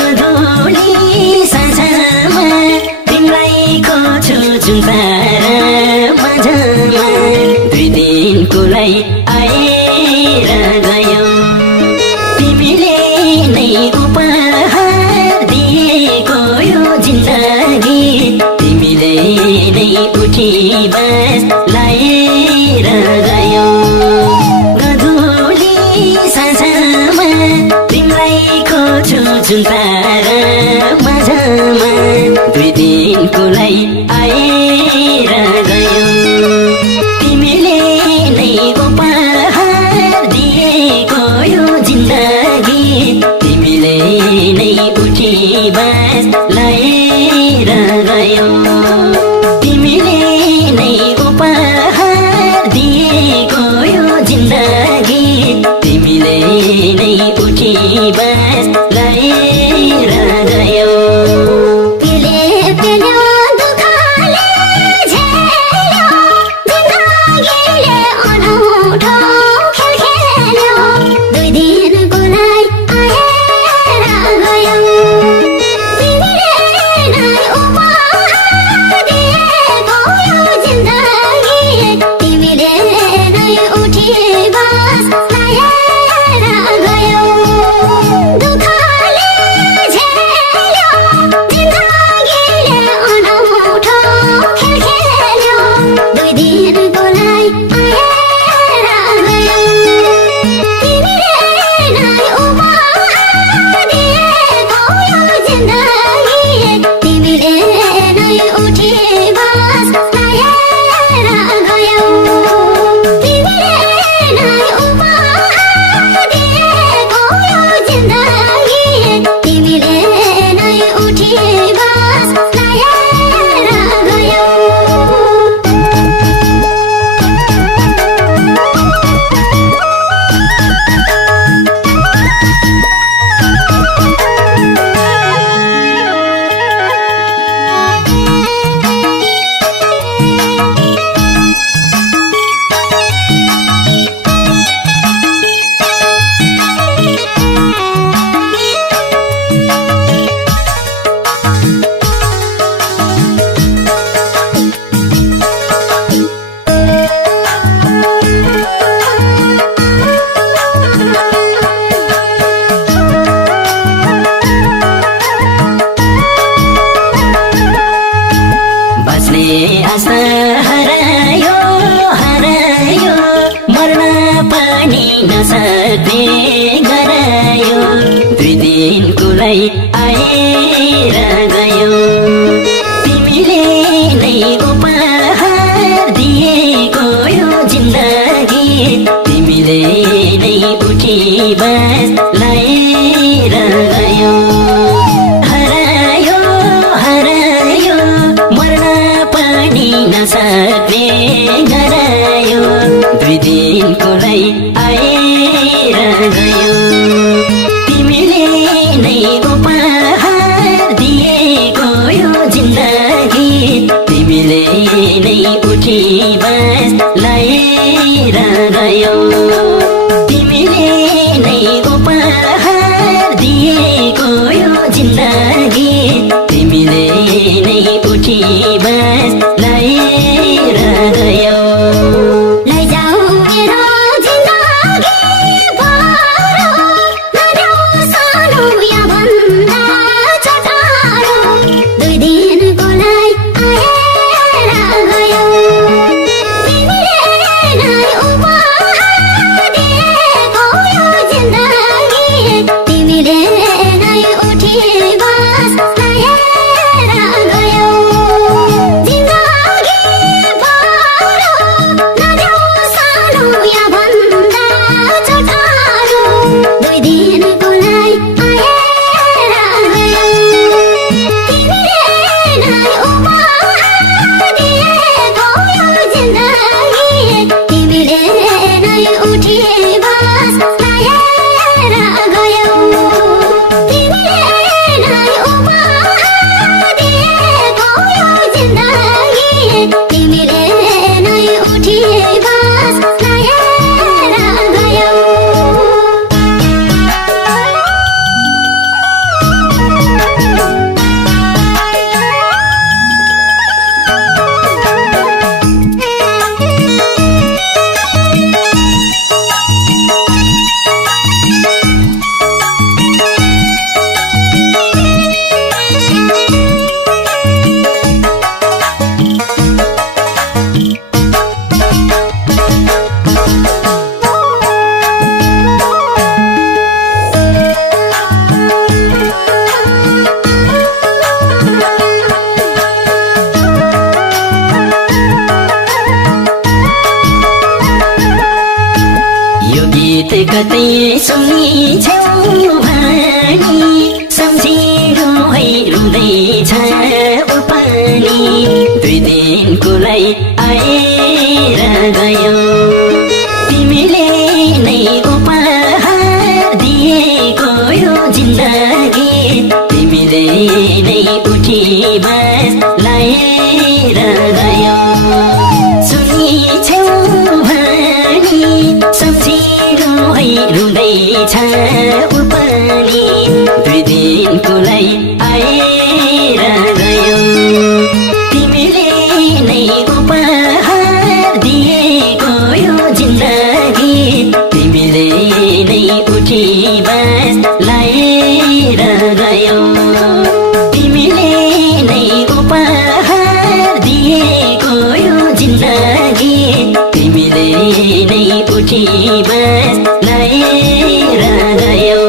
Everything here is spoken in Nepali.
गधोली साँझमा तिमीलाई खोज्छु जुन तारा माझमा दुई दिनको लागि आएर गयौ तिमीले नै उपहार दिएको यो जिन्दगी तिमीले नै उठी बस लाएर गयौ गधोली साँझमा तिमीलाई खोज्छु जुन तारा माझमा दुई दिनको लागि आएर गयौ तिमीले नै उपहार दिएको यो जिन्दगी तिमीले नै उठी बस लाएर गयौ तिमीले नै उपहार दिएको यो जिन्दगी तिमीले नै उठी बस लाएर गयौ आशा हरायो हरायो मर्न पनि नसक्ने गरायो दुई दिनको लागि आएर गयौ तिमीले नै उपहार दिएको यो जिन्दगी तिमीले नै उठी बस लाएर गयौ हरायो हरायो मर्न पनि नसक्ने गरायो दुई दिनको लागि आएर गयौ तिमीले नै उपहार दिएको यो जिन्दगी तिमीले नै उठी बस लाएर गयौ तिमीले नै उपहार दिएको यो जिन्दगी तिमीले नै उठी बस लाएर गयौ लैजाऊ मेरो जिन्दगी भरो नदेऊ सानो या भन्दा चटारो दुई दिनको लागि आएर गयौ तिमीले नै उपहार दिएको यो जिन्दगी तिमीले नै उठी बस लाएर गयौ तिमीले नै तिमीले सुनी छेउ भनी सम्झिनु है रुँदैछ उ पनि 2 दिनको लागि आएर गयो तिमीले नै उपहार दिएको यो जिन्दगी तिमीले नै उठी बस लाएर गयो सुनी छेउ भनी सम्झिनु है रुँदैछ उ पनि 2 दिनको लागि आएर गयो तिमीले नै उपहार दिएको यो जिन्दगी तिमीले नै उठी बस लाएर गयो तिमीले नै उपहार दिएको यो जिन्दगी तिमीले नै उठी बस लाएर गयो